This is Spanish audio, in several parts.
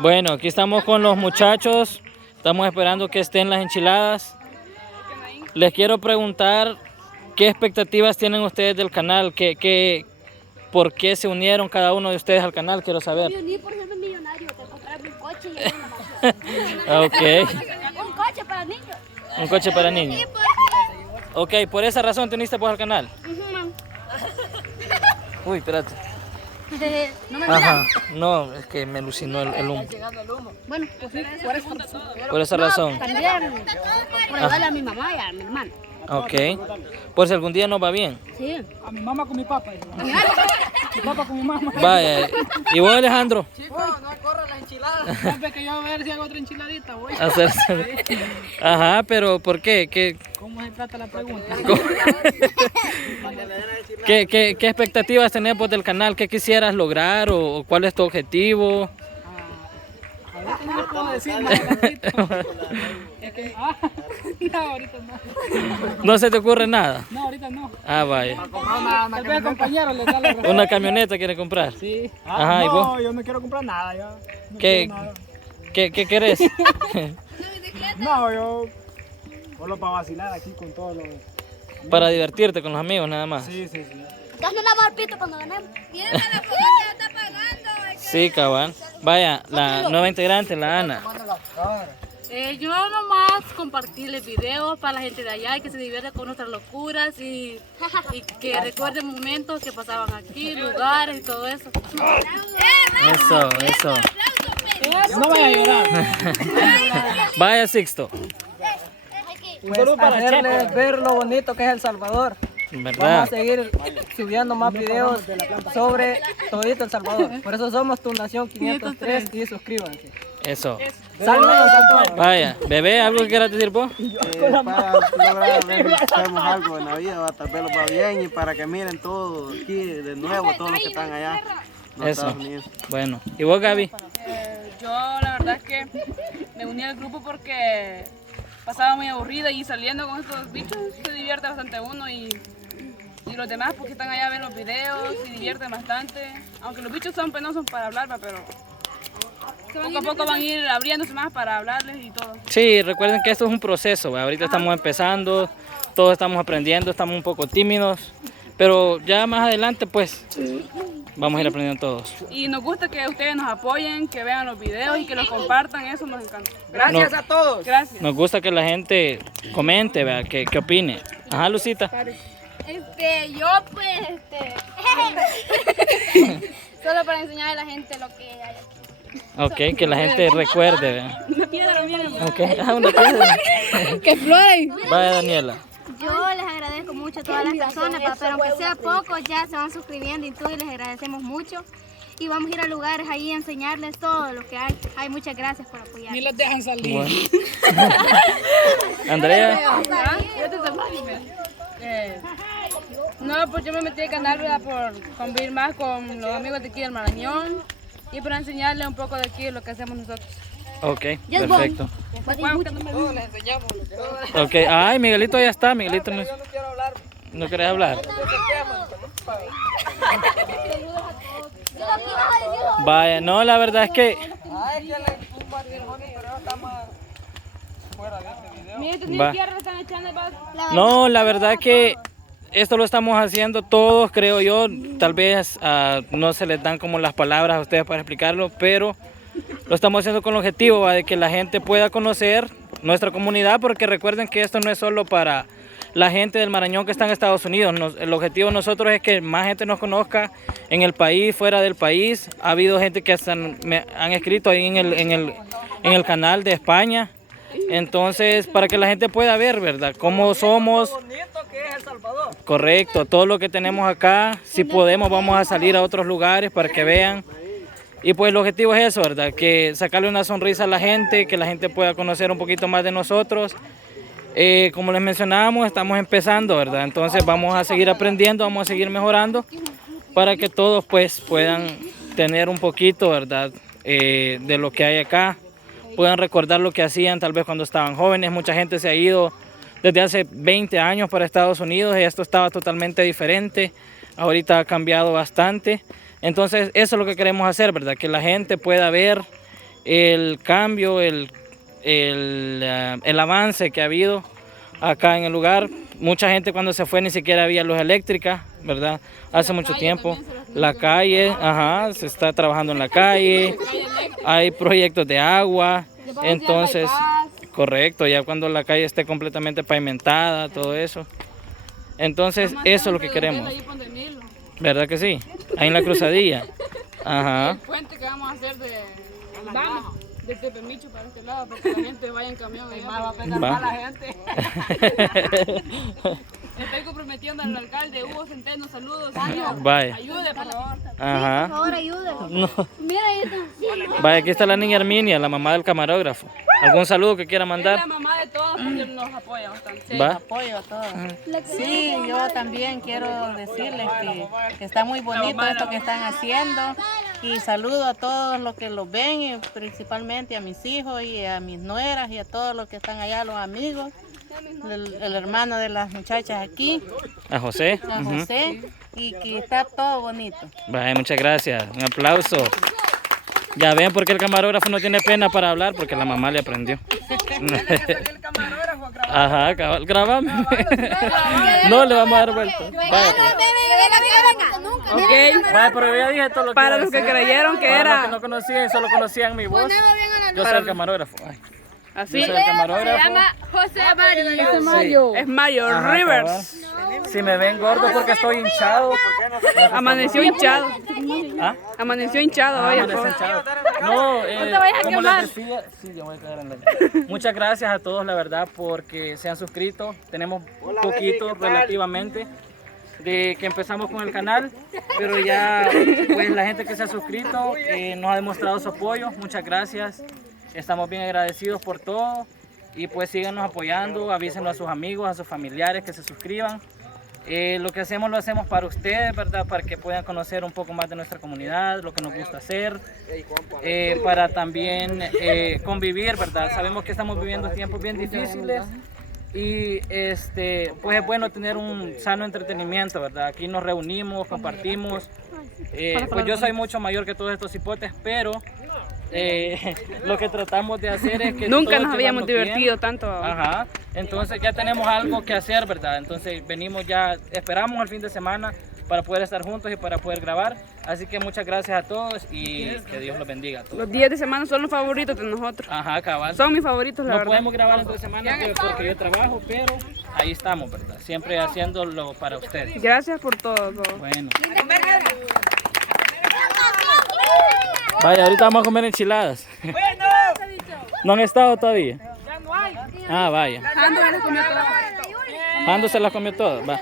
Bueno, aquí estamos con los muchachos. Estamos esperando que estén las enchiladas. Les quiero preguntar qué expectativas tienen ustedes del canal, por qué se unieron cada uno de ustedes al canal, quiero saber. Me uní por ser millonario, te comprarme un coche y una Ok, un coche para niños. un coche para niños. Ok, por esa razón te uniste pues al canal. Uy, espérate. No me Ajá, no, es que me alucinó el humo. Bueno, pues sí, por eso. Por esa razón. También por ayudarle a mi mamá y a mi hermano. Ok, por si algún día nos va bien. Sí. A mi mamá con mi papá. Mi papá con mi mamá. Vaya, ¿y vos, Alejandro? Chico, no corra las enchiladas. Siempre que yo a ver si hago otra enchiladita, voy. Ajá, pero ¿por qué? ¿Cómo se trata la pregunta? ¿Qué expectativas tenés vos del canal? ¿Qué quisieras lograr o cuál es tu objetivo? Ahorita no les puedo decir más adelantito. Es que, no, ahorita no. ¿No se te ocurre nada? No, ahorita no. Ah, vaya. Tal vez compañero le da la razón. ¿Una camioneta quiere comprar? Sí. Ajá, ¿y vos? No, yo no quiero comprar nada. Yo no ¿Qué, quiero nada. qué querés? No, yo solo para vacilar aquí con todos los... Para divertirte con los amigos nada más. Sí. Entonces no lavo el pito cuando ganemos. Sí, cabal. Vaya, la nueva integrante, la Ana. Yo nomás compartirles videos para la gente de allá y que se divierta con nuestras locuras y que recuerden momentos que pasaban aquí, lugares y todo eso. Eso. No vaya a llorar. Vaya, Sixto. Un saludo para hacerles Chepe. ver lo bonito que es El Salvador. Vamos ¿Verdad? a seguir subiendo más videos sobre todito El Salvador. Por eso somos tu Nación 503 y suscríbanse. Eso. Saludos a todos. Vaya, bebé, ¿algo que quieras decir vos? Para lograr ver si hacemos algo en la vida, tal vez los va bien y para que miren todo aquí de nuevo, todos los que están allá en los Eso. Estados Unidos. Bueno, ¿y vos, Gaby? Yo la verdad es que me uní al grupo porque pasaba muy aburrida y saliendo con estos bichos se divierte bastante uno y los demás porque están allá ven los videos y divierten bastante. Aunque los bichos son penosos para hablar, pero poco a poco van a ir abriéndose más para hablarles y todo. Sí, recuerden que esto es un proceso, ¿va? Ahorita estamos empezando, todos estamos aprendiendo, estamos un poco tímidos, pero ya más adelante pues vamos a ir aprendiendo todos. Y nos gusta que ustedes nos apoyen, que vean los videos y que los compartan, eso nos encanta. Gracias No. a todos. Gracias. Nos gusta que la gente comente, ¿va? Que opine. Ajá, Lucita. Yo pues, solo para enseñar a la gente lo que hay aquí. Ok, que la gente recuerde, ¿va? Una piedra, miren. Ok, una piedra. ¡Que flore! Vaya, Daniela. Yo les agradezco mucho a todas las personas, pero aunque sea poco, ya se van suscribiendo y todo y les agradecemos mucho. Y vamos a ir a lugares ahí a enseñarles todo lo que hay. Ay, muchas gracias por apoyar. Ni los dejan salir. Bueno. Andrea. No, pues yo me metí al canal ¿verdad? Por convivir más con los amigos de aquí del Marañón y para enseñarles un poco de aquí lo que hacemos nosotros. Ok, Yes, perfecto. Bueno, Ok, ay, Miguelito ya está, Miguelito no, no querés hablar. Vaya, no, la verdad es que Miren, Va. ni tierra le están echando el vaso. no, la verdad que esto lo estamos haciendo todos, creo yo. Tal vez no se les dan como las palabras a ustedes para explicarlo, pero lo estamos haciendo con el objetivo ¿va? De que la gente pueda conocer nuestra comunidad, porque recuerden que esto no es solo para la gente del Marañón que está en Estados Unidos. El objetivo de nosotros es que más gente nos conozca en el país, fuera del país. Ha habido gente que hasta me han escrito ahí en el canal de España. Entonces, para que la gente pueda ver, ¿verdad? Cómo somos. Bonito que es El Salvador. Correcto, todo lo que tenemos acá. Si podemos, vamos a salir a otros lugares para que vean. Y pues el objetivo es eso, ¿verdad? Que sacarle una sonrisa a la gente, que la gente pueda conocer un poquito más de nosotros. Como les mencionábamos, estamos empezando, ¿verdad? Entonces vamos a seguir aprendiendo, vamos a seguir mejorando para que todos pues puedan tener un poquito, ¿verdad? De lo que hay acá. Puedan recordar lo que hacían tal vez cuando estaban jóvenes. Mucha gente se ha ido desde hace 20 años para Estados Unidos y esto estaba totalmente diferente. Ahorita ha cambiado bastante. Entonces eso es lo que queremos hacer, ¿verdad? Que la gente pueda ver el cambio, el avance que ha habido acá en el lugar. Mucha gente cuando se fue ni siquiera había luz eléctrica, ¿verdad? Hace mucho tiempo. La calle, ajá, se está trabajando en la calle, hay proyectos de agua, entonces, correcto, ya cuando la calle esté completamente pavimentada, todo eso. Entonces, eso es lo que queremos. ¿Verdad que sí? Ahí en la cruzadilla. Ajá. El puente que vamos a hacer de Tepemicho para este lado, para que la gente vaya en camión. Va a pegar más la gente. Estoy comprometiendo al alcalde Hugo Centeno, saludos. Vaya. Ayude, por favor. Ajá. Por favor, ayude. No. Mira, ahí está. Vaya, aquí está la niña Herminia, la mamá del camarógrafo. ¿Algún saludo que quiera Es mandar? la mamá de todos porque nos apoya bastante. ¿Va? Apoyo a todos. Sí, yo también quiero decirles que está muy bonito esto que están haciendo y saludo a todos los que los ven, y principalmente a mis hijos y a mis nueras y a todos los que están allá, los amigos, el hermano de las muchachas aquí, A José. a Ujú. José, y que está todo bonito. Vaya, muchas gracias. Un aplauso. Ya ven por qué el camarógrafo no tiene pena para hablar, porque la mamá le aprendió. El camarógrafo a grabar. Ajá, cabal, grabame. No le vamos a dar vuelta. Vaya, Ok. vaya, pero yo ya dije todo lo que Para iba a los que decir. creyeron que Para era- los que no conocían, solo conocían mi voz. Yo soy el camarógrafo. Ay, Así. yo soy el camarógrafo. José Mario. Sí. Es Mario Ajá, Rivers. cabal. Si me ven gordo porque estoy hinchado. Amaneció hinchado. ¿Ah? Amaneció hinchado hoy. el Amanecí pobre. hinchado. No, te vayas a como quemar. les decía, sí, yo voy a quedar en la... Muchas gracias a todos, la verdad, porque se han suscrito. Tenemos poquito relativamente de que empezamos con el canal, pero ya pues la gente que se ha suscrito nos ha demostrado su apoyo. Muchas gracias. Estamos bien agradecidos por todo y pues síganos apoyando, avísenlo a sus amigos, a sus familiares que se suscriban. Lo que hacemos lo hacemos para ustedes, ¿verdad? Para que puedan conocer un poco más de nuestra comunidad, lo que nos gusta hacer, para también convivir, ¿verdad? Sabemos que estamos viviendo tiempos bien difíciles y pues es bueno tener un sano entretenimiento, ¿verdad? Aquí nos reunimos, compartimos. Pues yo soy mucho mayor que todos estos hipotes, pero lo que tratamos de hacer es que Nunca todos nos habíamos llevarnos bien. divertido tanto. Ajá, entonces ya tenemos algo que hacer, ¿verdad? Entonces venimos ya, esperamos el fin de semana para poder estar juntos y para poder grabar. Así que muchas gracias a todos y que Dios los bendiga a todos. Los días de semana son los favoritos de nosotros. Ajá, cabal. Son mis favoritos, la No verdad. podemos grabar entre semana porque yo trabajo, pero ahí estamos, ¿verdad? Siempre haciéndolo para ustedes. Gracias por todo. Bueno. Vaya, ahorita vamos a comer enchiladas. ¿No han estado todavía? Ah, vaya. Ando se las comió todas, va.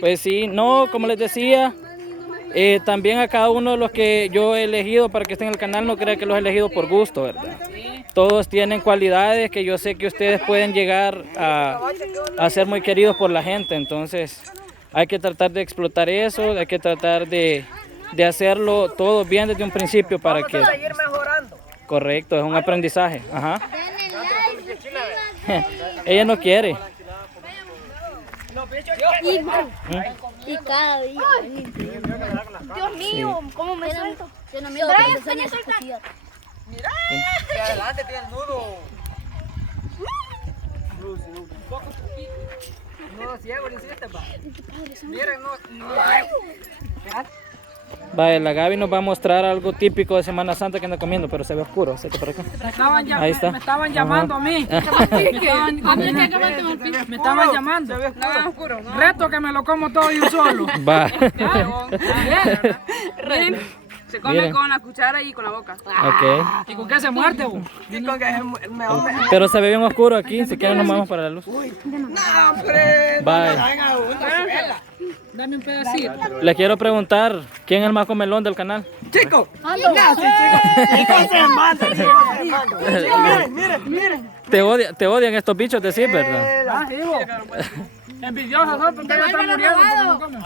Pues sí, no, como les decía, también a cada uno de los que yo he elegido para que estén en el canal, no crea que los he elegido por gusto, ¿verdad? Todos tienen cualidades que yo sé que ustedes pueden llegar a ser muy queridos por la gente, entonces hay que tratar de explotar eso, hay que tratar de hacerlo todo bien desde un principio para que... seguir mejorando. Correcto, es un aprendizaje. Ajá. Ella no quiere. Y cada día. Dios mío, ¿cómo me suelto? Tiene miedo que me enseñe sus cosillas. Que adelante tiene el nudo. No, ciego, le hiciste, pa. Miren, no. Vaya, la Gaby nos va a mostrar algo típico de Semana Santa que anda comiendo, pero se ve oscuro. Acércate por acá. Ahí está. Me estaban llamando a mí. Me estaban llamando. Reto que me lo como todo yo solo. Va. Miren, se come Miren. con la cuchara y con la boca. Ok. ¿Y con qué se muerde, vos? Pero se ve bien oscuro aquí, si quieren nos vamos para la luz. Vaya. Dame un pedacito. Les quiero preguntar, ¿quién es el más comelón del canal? Chico. Miren. Te odian estos bichos, decís, ¿verdad? Ah, sí, vos. Envidiosos son porque están muriendo. porque no comen.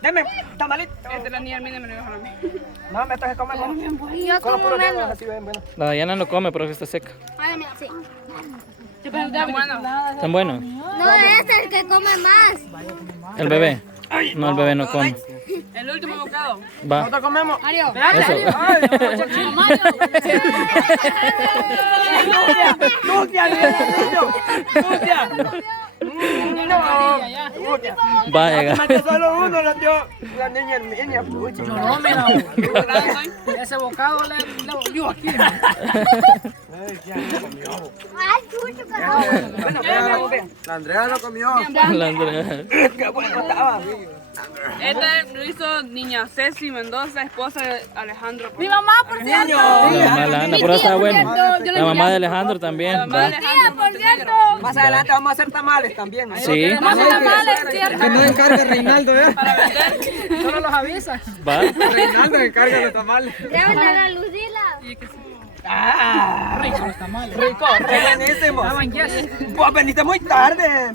Deme, tamalito. Esta es la niña Herminia, me lo dejaron a mí. No, me estás comiendo. Y yo como menos. Así ven, bueno. La Dayana no come, pero está seca. Ay, mira, sí. Bueno, ¿Están buenos? No, ese es el que come más. El bebé. No, el bebé no come. El último bocado. Va. Nosotros comemos. Eso. Va a llegar. Solo uno lo dio la niña Herminia. Pucha. No, mira, ese bocado le volvió aquí. Ay, chucho, carajo. La Andrea lo comió. La Andrea. Qué bueno estaba. Este lo hizo niña Ceci Mendoza, esposa de Alejandro. Mi mamá, por cierto. La mamá de Alejandro, pero está bueno. La mamá de Alejandro también. La mamá de Va. Alejandro Por cierto. Más adelante vamos a hacer tamales también. ¿no? Sí. Vamos a tamales, ¿cierto? Que no encargue Reinaldo, ¿eh? para vender. Solo los avisa. Va. Reinaldo encarga los tamales. Llévenle a la Lucila. Rico los tamales. Rico, buenísimo. Estaban yes. Vos veniste muy tarde.